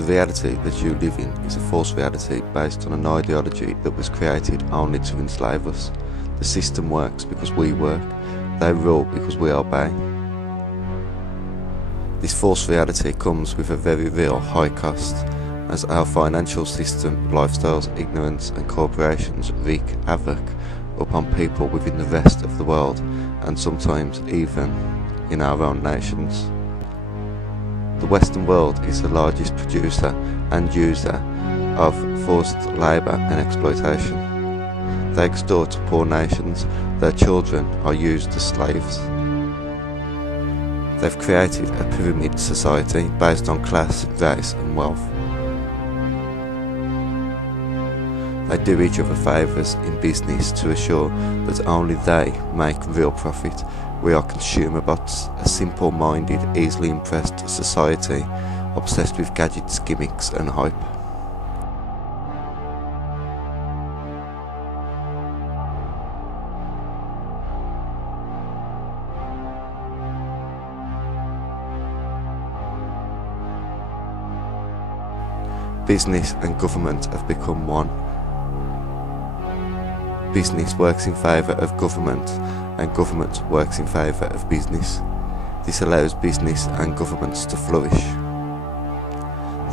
The reality that you live in is a false reality based on an ideology that was created only to enslave us. The system works because we work. They rule because we obey. This false reality comes with a very real high cost, as our financial system, lifestyles, ignorance and corporations wreak havoc upon people within the rest of the world, and sometimes even in our own nations. The Western world is the largest producer and user of forced labour and exploitation. They extort poor nations. Their children are used as slaves. They've created a pyramid society based on class, race and wealth. They do each other favours in business to assure that only they make real profit. We are consumer bots, a simple-minded, easily impressed society obsessed with gadgets, gimmicks and hype. Business and government have become one. Business works in favour of government, and government works in favour of business. This allows business and governments to flourish.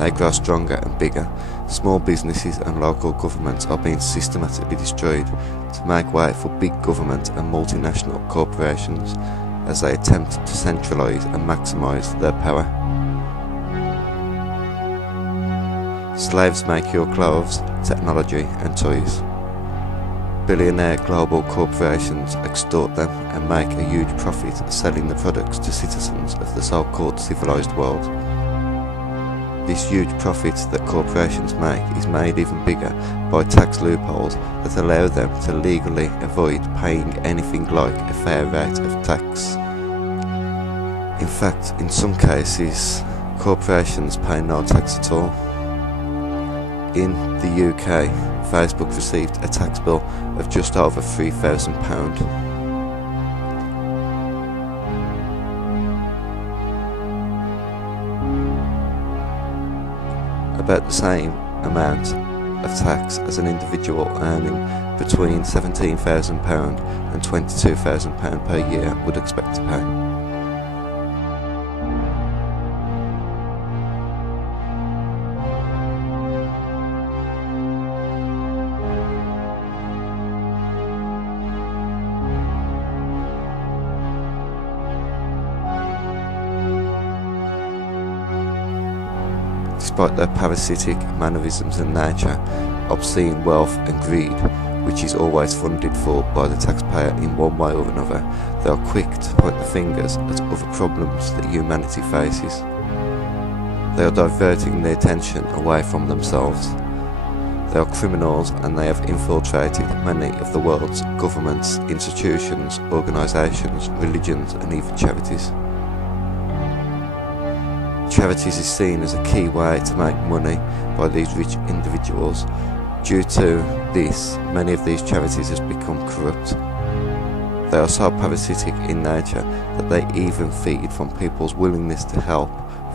They grow stronger and bigger. Small businesses and local governments are being systematically destroyed to make way for big government and multinational corporations as they attempt to centralise and maximise their power. Slaves make your clothes, technology and toys. Billionaire global corporations extort them and make a huge profit selling the products to citizens of the so-called civilised world. This huge profit that corporations make is made even bigger by tax loopholes that allow them to legally avoid paying anything like a fair rate of tax. In fact, in some cases, corporations pay no tax at all. In the UK, Facebook received a tax bill of just over £3,000. About the same amount of tax as an individual earning between £17,000 and £22,000 per year would expect to pay. Despite their parasitic mannerisms and nature, obscene wealth and greed, which is always funded for by the taxpayer in one way or another, they are quick to point the fingers at other problems that humanity faces. They are diverting the attention away from themselves. They are criminals and they have infiltrated many of the world's governments, institutions, organisations, religions and even charities. Charities is seen as a key way to make money by these rich individuals. Due to this, many of these charities have become corrupt. They are so parasitic in nature that they even feed from people's willingness to help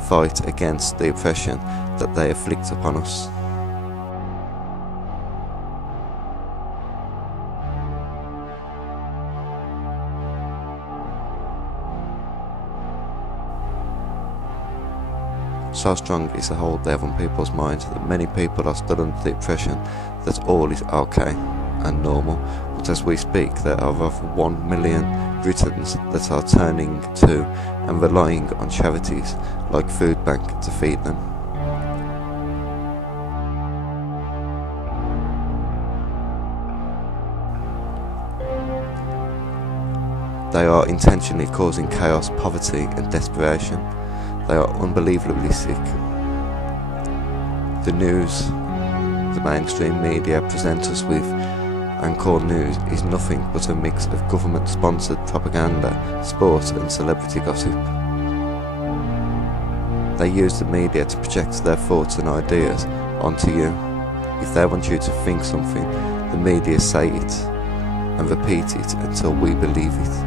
fight against the oppression that they inflict upon us. So strong is the hold they have on people's minds that many people are still under the impression that all is okay and normal, but as we speak there are over 1 million Britons that are turning to and relying on charities like Food Bank to feed them. They are intentionally causing chaos, poverty and desperation. They are unbelievably sick. The news, the mainstream media present us with and call news is nothing but a mix of government-sponsored propaganda, sport and celebrity gossip. They use the media to project their thoughts and ideas onto you. If they want you to think something, the media say it and repeat it until we believe it.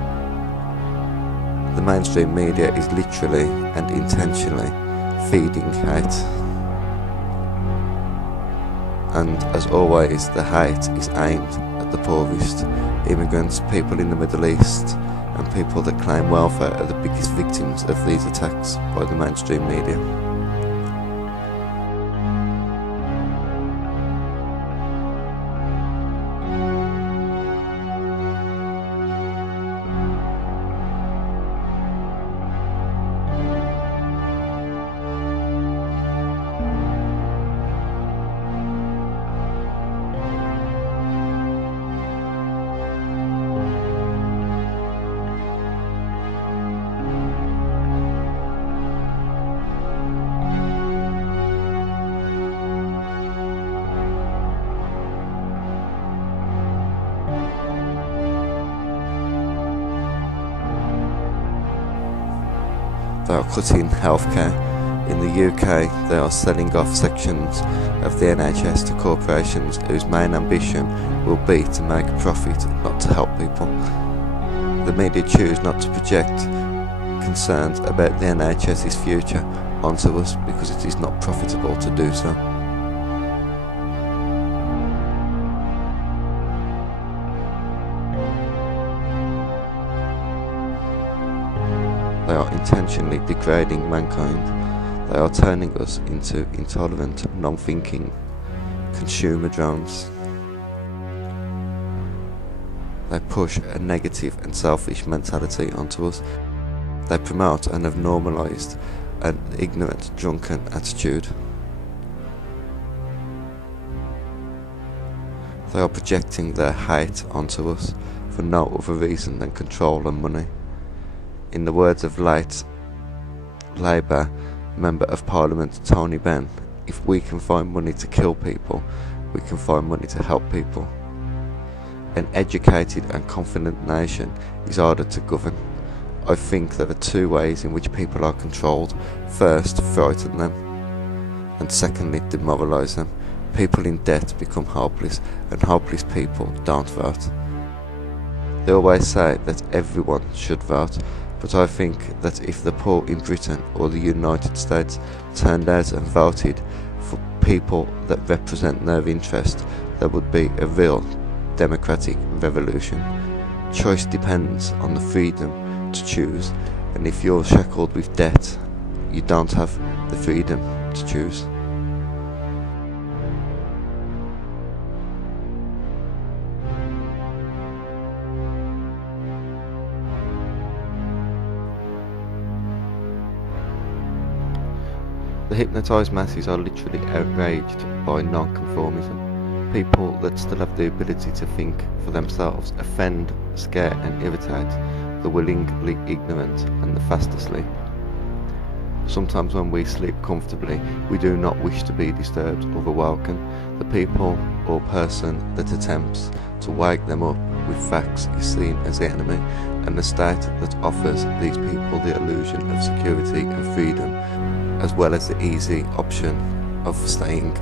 The mainstream media is literally and intentionally feeding hate. And as always, the hate is aimed at the poorest, immigrants, people in the Middle East, and people that claim welfare are the biggest victims of these attacks by the mainstream media. They are cutting healthcare. In the UK, they are selling off sections of the NHS to corporations whose main ambition will be to make a profit, not to help people. The media choose not to project concerns about the NHS's future onto us because it is not profitable to do so. They are intentionally degrading mankind. They are turning us into intolerant, non-thinking consumer drones. They push a negative and selfish mentality onto us. They promote and have normalised an ignorant, drunken attitude. They are projecting their hate onto us for no other reason than control and money. In the words of late Labour Member of Parliament Tony Benn, if we can find money to kill people, we can find money to help people. An educated and confident nation is harder to govern. I think there are two ways in which people are controlled. First, frighten them, and secondly, demoralise them. People in debt become hopeless, and hopeless people don't vote. They always say that everyone should vote, but I think that if the poor in Britain or the United States turned out and voted for people that represent their interest, there would be a real democratic revolution. Choice depends on the freedom to choose, and if you're shackled with debt, you don't have the freedom to choose. The hypnotised masses are literally outraged by non-conformism. People that still have the ability to think for themselves offend, scare and irritate the willingly ignorant and the fast asleep. Sometimes when we sleep comfortably, we do not wish to be disturbed or awoken. The people or person that attempts to wake them up with facts is seen as the enemy, and the state that offers these people the illusion of security and freedom, as well as the easy option of staying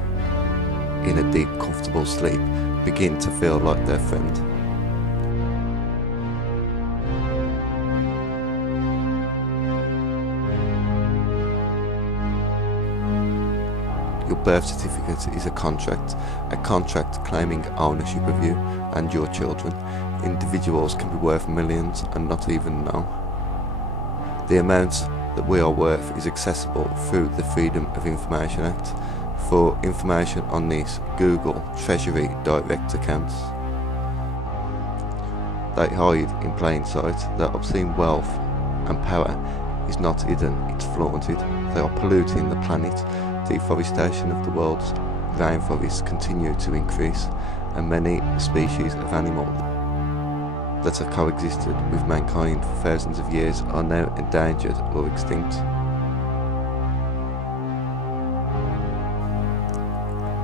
in a deep, comfortable sleep, begin to feel like their friend. Your birth certificate is a contract claiming ownership of you and your children. Individuals can be worth millions and not even know. The amount that we are worth is accessible through the Freedom of Information Act. For information on this, Google Treasury direct accounts. They hide in plain sight. Their obscene wealth and power is not hidden, it's flaunted. They are polluting the planet. Deforestation of the world's rainforests continue to increase, and many species of animals that have coexisted with mankind for thousands of years are now endangered or extinct.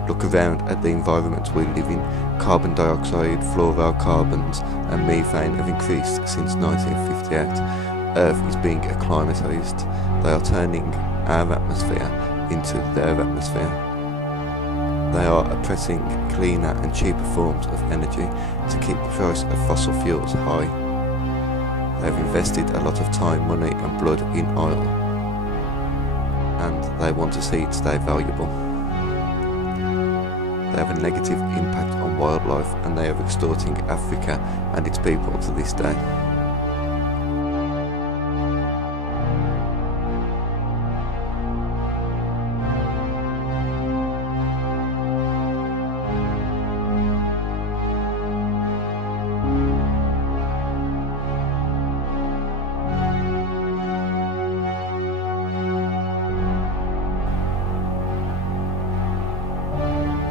Look around at the environment we live in. Carbon dioxide, fluorocarbons and methane have increased since 1958. Earth is being acclimatised. They are turning our atmosphere into their atmosphere. They are oppressing cleaner and cheaper forms of energy to keep the price of fossil fuels high. They have invested a lot of time, money and blood in oil, and they want to see it stay valuable. They have a negative impact on wildlife, and they are extorting Africa and its people to this day.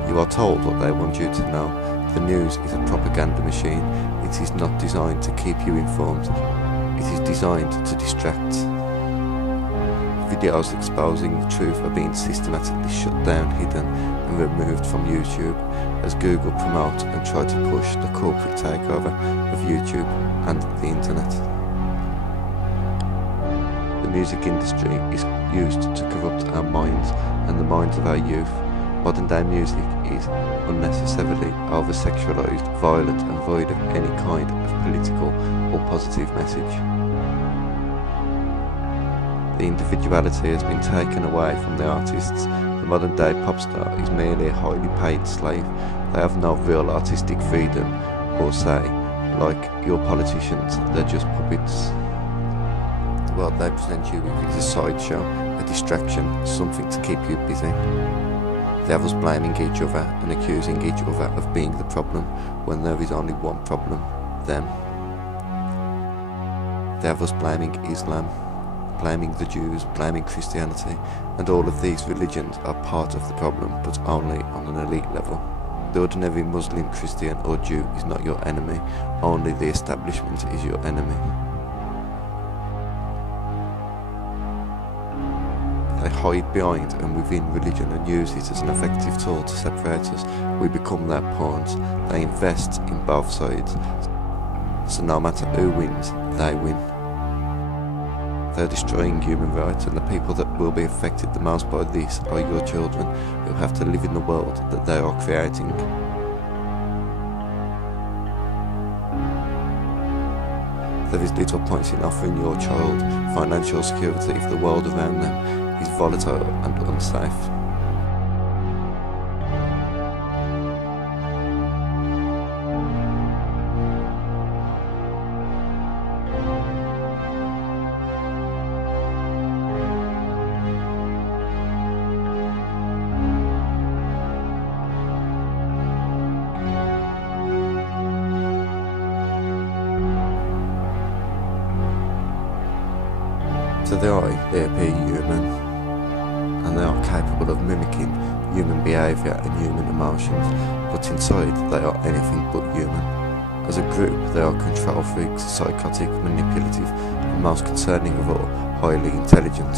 You are told what they want you to know. The news is a propaganda machine. It is not designed to keep you informed. It is designed to distract. Videos exposing the truth are being systematically shut down, hidden and removed from YouTube as Google promote and try to push the corporate takeover of YouTube and the internet. The music industry is used to corrupt our minds and the minds of our youth. Modern day music is unnecessarily over-sexualised, violent and void of any kind of political or positive message. The individuality has been taken away from the artists. The modern day pop star is merely a highly paid slave. They have no real artistic freedom or say, like your politicians, they're just puppets. What they present you with is a sideshow, a distraction, something to keep you busy. They have us blaming each other and accusing each other of being the problem when there is only one problem, them. They have us blaming Islam, blaming the Jews, blaming Christianity, and all of these religions are part of the problem, but only on an elite level. The ordinary Muslim, Christian or Jew is not your enemy, only the establishment is your enemy. They hide behind and within religion and use it as an effective tool to separate us. We become their pawns. They invest in both sides. So no matter who wins, they win. They're destroying human rights, and the people that will be affected the most by this are your children, who have to live in the world that they are creating. There is little point in offering your child financial security if the world around them is volatile and unsafe. To the eye, they appear human, and they are capable of mimicking human behaviour and human emotions, but inside they are anything but human. As a group, they are control freaks, psychotic, manipulative, and most concerning of all, highly intelligent.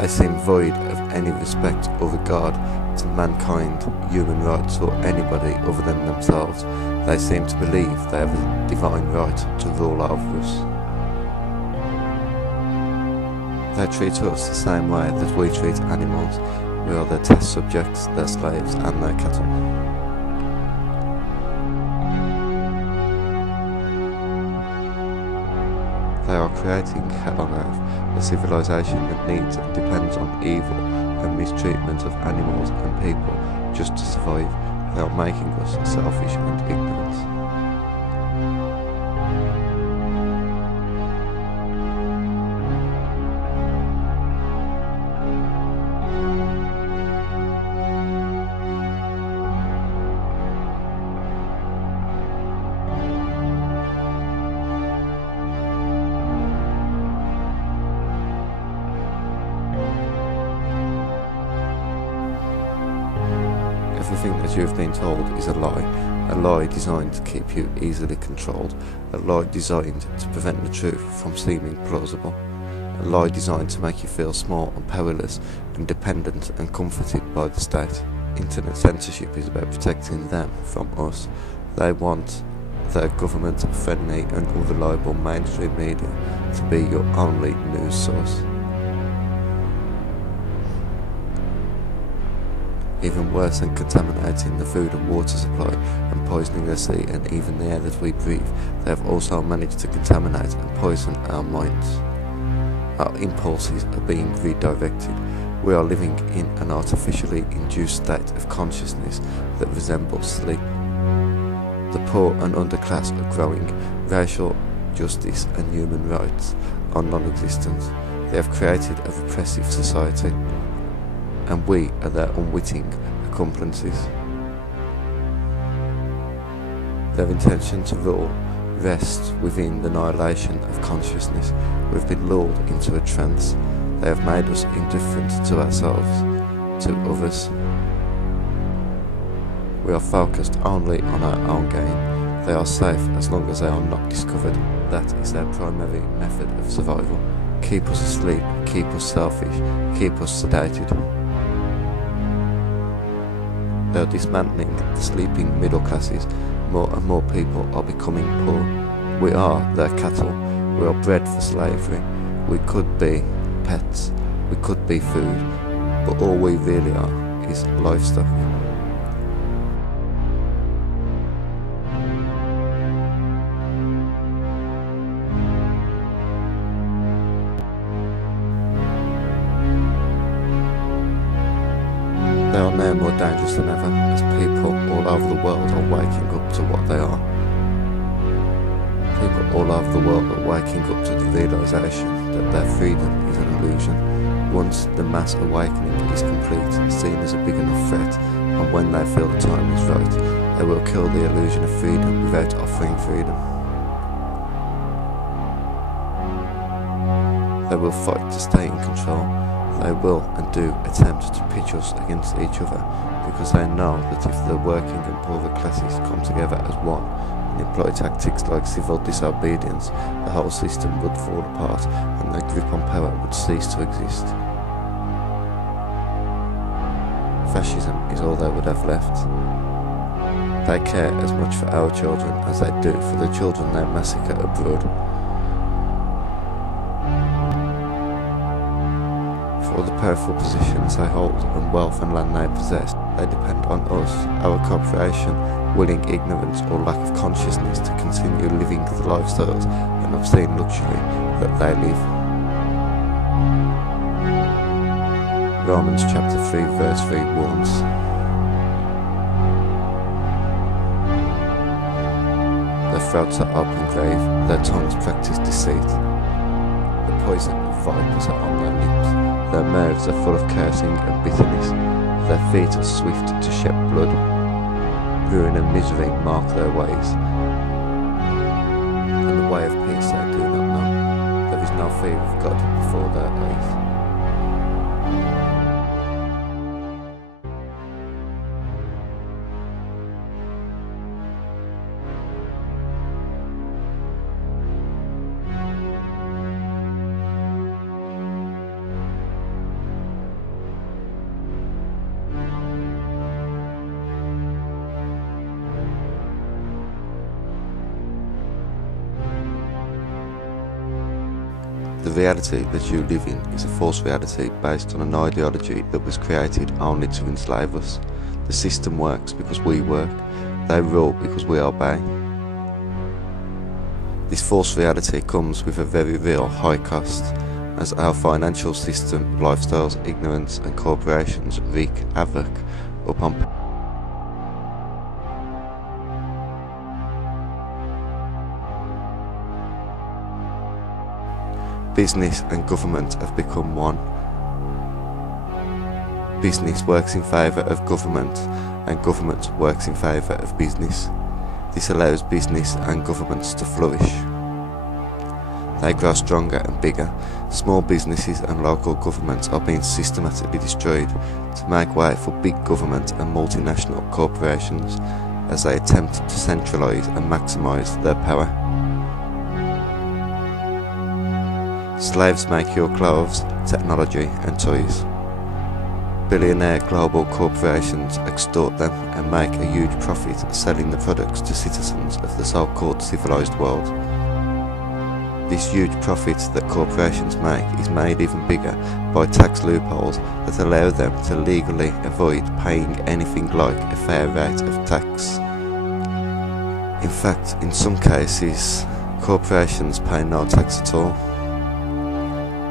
They seem void of any respect or regard to mankind, human rights, or anybody other than themselves. They seem to believe they have a divine right to rule over us. They treat us the same way that we treat animals. We are their test subjects, their slaves and their cattle. They are creating hell on earth, a civilization that needs and depends on evil and mistreatment of animals and people just to survive. They are making us selfish and ignorant. Everything that you have been told is a lie designed to keep you easily controlled, a lie designed to prevent the truth from seeming plausible, a lie designed to make you feel small and powerless, independent and comforted by the state. Internet censorship is about protecting them from us. They want their government-friendly and unreliable mainstream media to be your only news source. Even worse than contaminating the food and water supply and poisoning the sea and even the air that we breathe, they have also managed to contaminate and poison our minds. Our impulses are being redirected. We are living in an artificially induced state of consciousness that resembles sleep. The poor and underclass are growing, racial justice and human rights are non-existent. They have created a repressive society, and we are their unwitting accomplices. Their intention to rule rests within the annihilation of consciousness. We've been lulled into a trance. They have made us indifferent to ourselves, to others. We are focused only on our own gain. They are safe as long as they are not discovered. That is their primary method of survival. Keep us asleep, keep us selfish, keep us sedated. They are dismantling the sleeping middle classes. More and more people are becoming poor. We are their cattle. We are bred for slavery. We could be pets, we could be food, but all we really are is livestock. They are now more dangerous than ever, as people all over the world are waking up to what they are. People all over the world are waking up to the realisation that their freedom is an illusion. Once the mass awakening is complete, seen as a big enough threat, and when they feel the time is right, they will kill the illusion of freedom without offering freedom. They will fight to stay in control. They will and do attempt to pitch us against each other, because they know that if the working and poorer classes come together as one and employ tactics like civil disobedience, the whole system would fall apart and their grip on power would cease to exist. Fascism is all they would have left. They care as much for our children as they do for the children they massacre abroad. For the powerful positions they hold and wealth and land they possess, they depend on us, our cooperation, willing ignorance or lack of consciousness to continue living the lifestyles and obscene luxury that they live. Romans chapter 3 verse 3 warns, their throats are open grave, their tongues practice deceit. The poison of vipers are on their lips. Their mouths are full of cursing and bitterness. Their feet are swift to shed blood. Ruin and misery mark their ways, and the way of peace they do not know. There is no fear of God before their eyes. The reality that you live in is a false reality based on an ideology that was created only to enslave us. The system works because we work. They rule because we obey. This false reality comes with a very real high cost, as our financial system, lifestyles, ignorance and corporations wreak havoc upon people. Business and government have become one. Business works in favour of government, and government works in favour of business. This allows business and governments to flourish. They grow stronger and bigger. Small businesses and local governments are being systematically destroyed to make way for big government and multinational corporations as they attempt to centralise and maximise their power. Slaves make your clothes, technology and toys. Billionaire global corporations extort them and make a huge profit selling the products to citizens of the so-called civilized world. This huge profit that corporations make is made even bigger by tax loopholes that allow them to legally avoid paying anything like a fair rate of tax. In fact, in some cases, corporations pay no tax at all.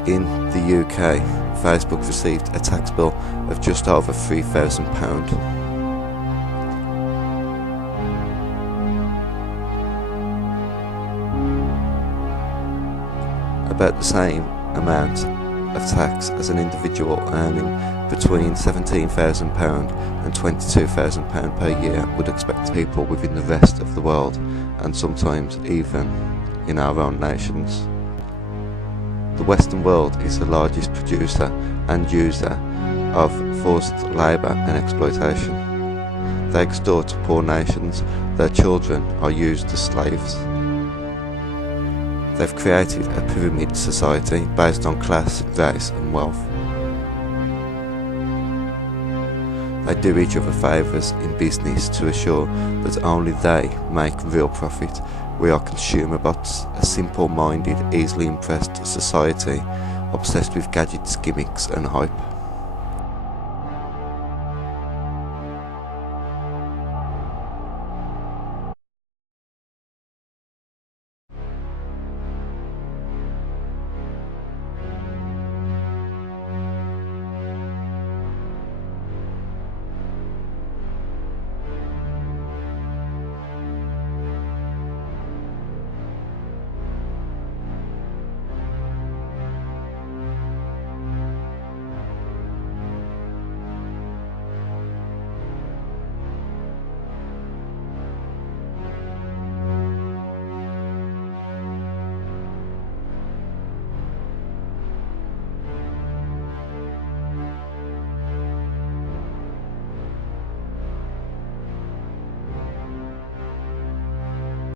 In the UK, Facebook received a tax bill of just over £3,000. About the same amount of tax as an individual earning between £17,000 and £22,000 per year would expect people within the rest of the world, and sometimes even in our own nations. The Western world is the largest producer and user of forced labour and exploitation. They extort poor nations, their children are used as slaves. They've created a pyramid society based on class, race and wealth. They do each other favours in business to assure that only they make real profit. We are consumer bots, a simple-minded, easily impressed society obsessed with gadgets, gimmicks and hype.